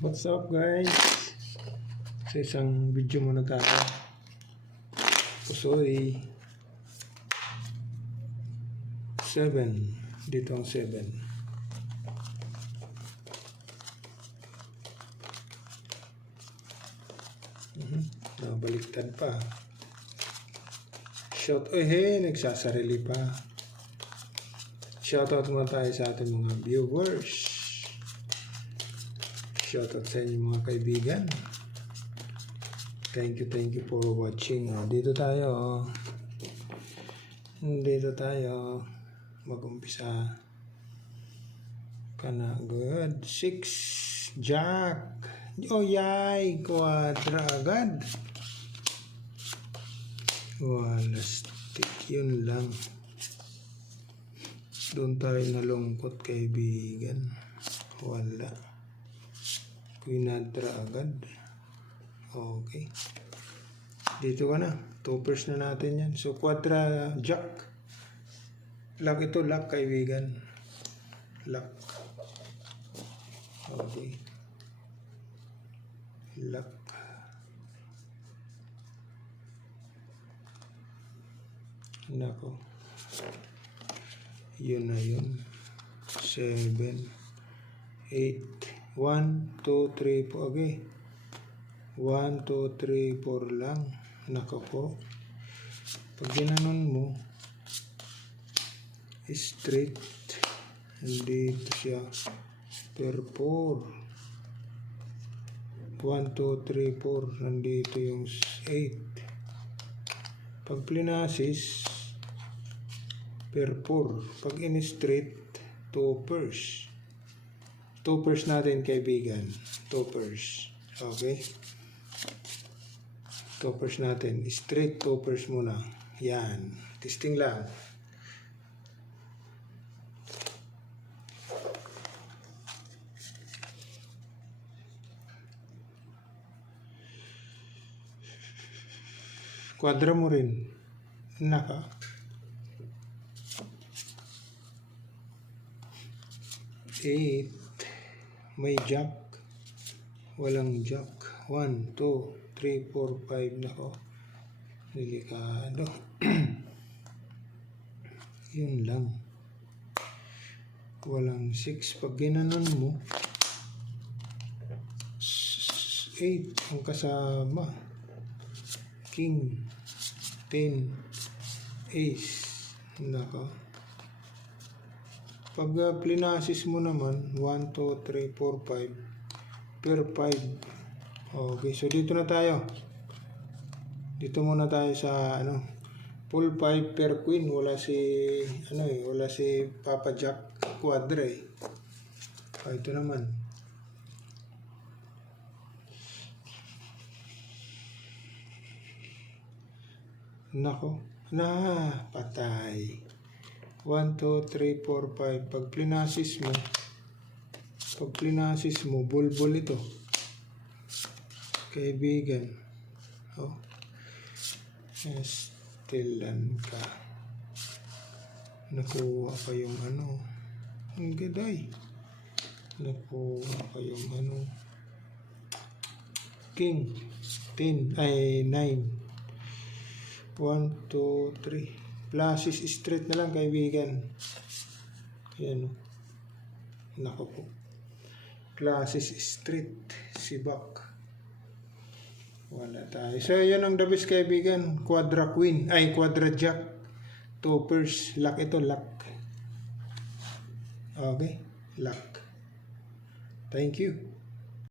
What's up guys? Sa isang video muna tayo. Pusoy 7. Dito ang 7. Nabaliktad pa. Nagsasarili pa. Shoutout muna tayo sa ating mga viewers. Shoutout sa inyo mga kaibigan. Thank you for watching. Dito tayo. Mag-umpisa ka na. Good. 6 jack. Yay! Quadra agad. Wala stick. Yun lang. Doon tayo nalungkot kaibigan. Wala. Quinadra agad. Okay. Dito ka na. 2 pairs na natin yan. So, quadra jack. Lock ito. Lock, kaibigan. Lock. Okay. Lock. Nako. Yun na yun. 7, 8. 1, 2, 3, 4. Okay. 1, 2, 3, 4 lang. Nako po. Pag ginanon mo, straight. Dito siya. Per 4. 1, 2, 3, 4. Nandito yung 8. Pag plinasis, per 4. Pag in-straight, 2 pairs. 2 pairs natin kaibigan. 2 pairs. Okay? 2 pairs natin. Straight 2 pairs muna. Yan. Testing lang. Quadra mo rin. Naka. 8. May jack. Walang jack. 1, 2, 3, 4, 5. Nako. Delikado. Yun lang. Walang 6. Pag ginanon mo, 8 ang kasama. King, 10, ace. Nako. Pag plinasis mo naman, 1, 2, 3, 4, 5. Per 5. Okay, so dito na tayo. Dito muna tayo sa full 5 per queen. Wala si wala si Papa Jack quadra eh. Ito naman. Nako. Patay. 1, 2, 3, 4, 5. Pag plinasis mo, bulbul ito. Kaibigan. Stilan ka. Nakuha pa yung ang gaday. Nakuha pa yung King. 10. Ay, 9. 1, 2, 3. Plasis straight na lang kaibigan. Ayan. Nako po. Plasis straight. Sibak. Wala tayo. So, yun ang the best kaibigan. Quadra queen. Ay, quadra jack. 2 pairs. Lock ito. Lock. Okay. Lock. Thank you.